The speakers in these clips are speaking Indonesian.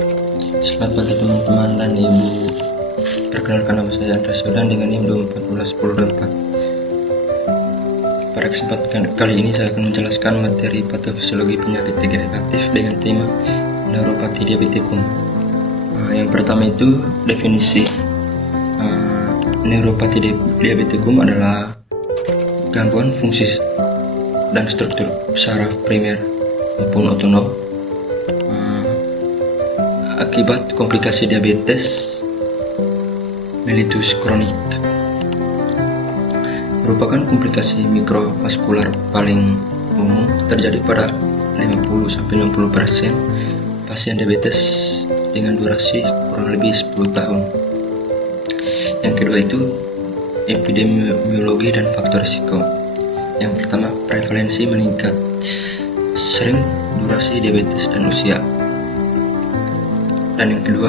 Selamat pagi teman-teman dan ibu. Perkenalkan nama saya Andra Sodan dengan NIM 2141024. Pada kesempatan kali ini saya akan menjelaskan materi patofisiologi penyakit degeneratif dengan tema neuropati diabetikum. Yang pertama itu definisi. Neuropati diabetikum adalah gangguan fungsi dan struktur saraf primer maupun otonom akibat komplikasi diabetes mellitus kronik. Merupakan komplikasi mikrovaskular paling umum terjadi pada 50-60% pasien diabetes dengan durasi kurang lebih 10 tahun. Yang kedua itu epidemiologi dan faktor risiko. Yang pertama, prevalensi meningkat, sering, durasi diabetes dan usia. Dan yang kedua,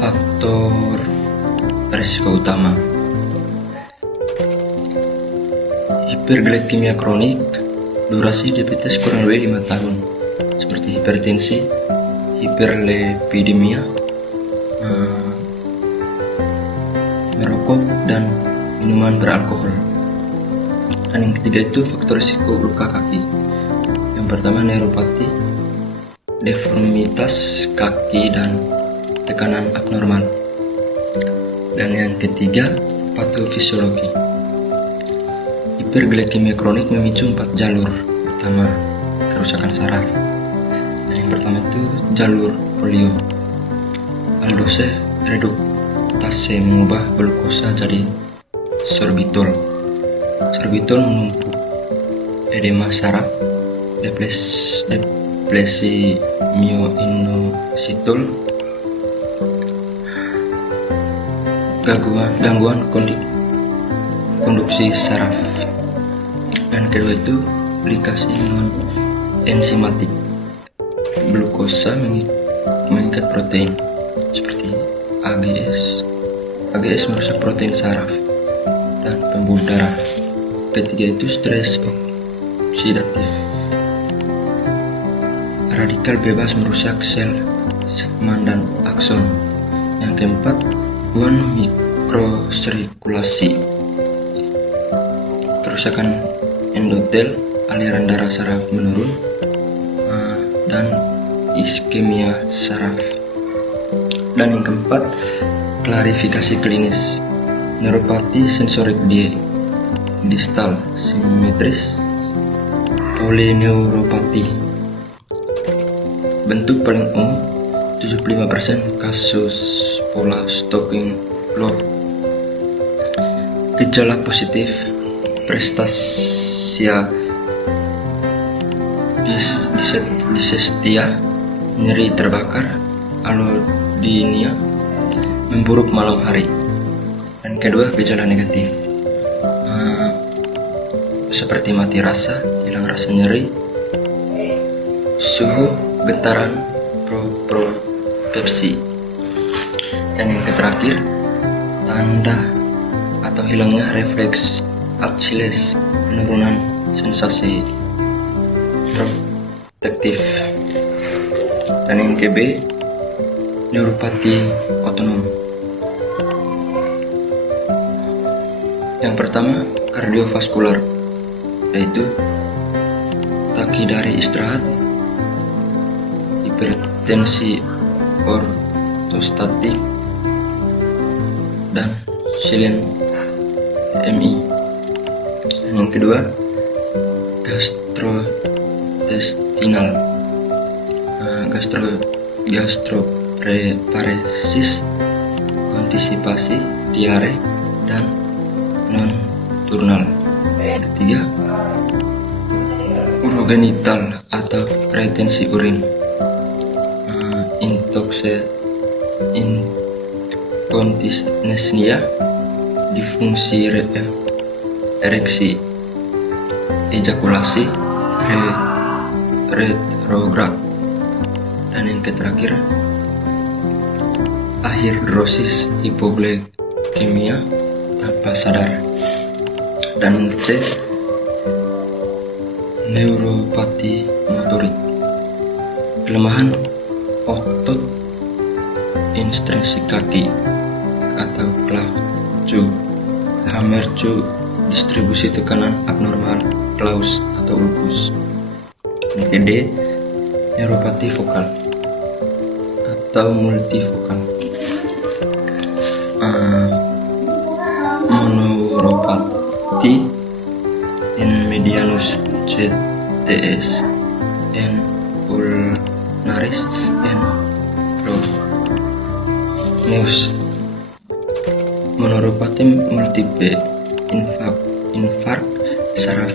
faktor risiko utama. Hiperglikemia kronik, durasi diabetes kurang lebih 5 tahun, seperti hipertensi, hiperlipidemia, merokok, dan minuman beralkohol. Dan yang ketiga itu faktor risiko luka kaki. Yang pertama, neuropati, deformitas kaki dan tekanan abnormal. Dan yang ketiga, patofisiologi. Hiperglikemia kronik memicu 4 jalur utama kerusakan saraf. Dan yang pertama itu jalur polio. Aldose reduktase mengubah glukosa jadi sorbitol. Sorbitol menumpuk edema saraf, depresi myoinositol, gangguan konduksi saraf. Dan kedua itu glikasi non enzimatik, glukosa mengikat protein seperti AGS. AGS merusak protein saraf dan pembuluh darah. Ketiga itu stres oksidatif, radikal bebas merusak sel segmen dan akson. Yang keempat, gangguan mikrosirkulasi, kerusakan endotel, aliran darah saraf menurun, dan iskemia saraf. Dan yang keempat, klarifikasi klinis, neuropati sensorik distal simetris, polineuropati. Bentuk paling umum 75% kasus pola stopping floor. Gejala positif prestasia disestia, nyeri terbakar, alodinia, memburuk malam hari. Dan kedua, gejala negatif seperti mati rasa, hilang rasa nyeri, suhu, getaran, propropepsi. Dan yang terakhir, tanda atau hilangnya refleks Achilles, penurunan sensasi protektif. Dan yang KB, neuropati otonom. Yang pertama, kardiovaskular, yaitu takidari istirahat, hipertensi ortostatik, dan silent MI. Dan yang kedua, gastrointestinal, gastroparesis, konstipasi, diare, dan non-turnal. Ketiga, urogenital atau retensi urin, inkontinensia, disfungsi ereksi, ejakulasi retrograd. Dan yang terakhir, ahidrosis, hipoglikemia tanpa sadar. Dan C, neuropati motorik, kelemahan otot intrinsik kaki atau clausu. Hammerju, distribusi tekanan abnormal claus atau ulkus. D. Neuropati vokal atau multivokal. Mononeuropati in medianus CTS and ulnaris and proneus. Mononeuropati multiple infark, saraf,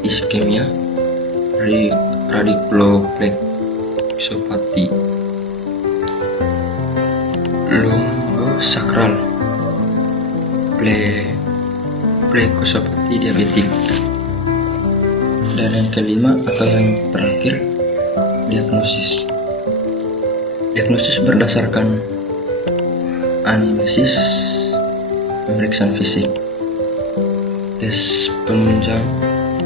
iskemia, radiculoplexopati, lumbosakral, plexopati diabetik. Dan yang kelima atau yang terakhir, diagnosis. Diagnosis berdasarkan anamnesis, pemeriksaan fisik, tes penunjang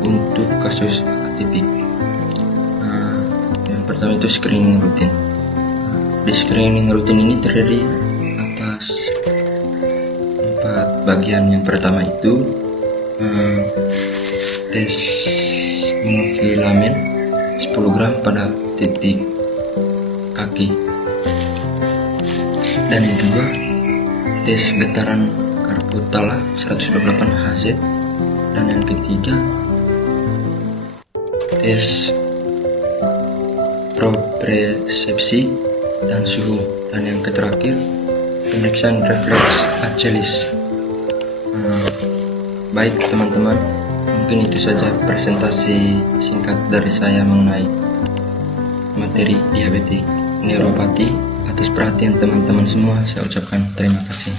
untuk kasus atipik. Yang pertama itu screening rutin. Di screening rutin ini terdiri atas 4 bagian. Yang pertama itu tes monofilamen 10 gram pada titik kaki. Dan yang kedua, tes getaran karpotala 128 Hz. Dan yang ketiga, tes propriosepsi dan suhu. Dan yang terakhir, pemeriksaan refleks Achilles. Baik teman-teman, mungkin itu saja presentasi singkat dari saya mengenai materi diabetik neuropati. Atas perhatian teman-teman semua, saya ucapkan terima kasih.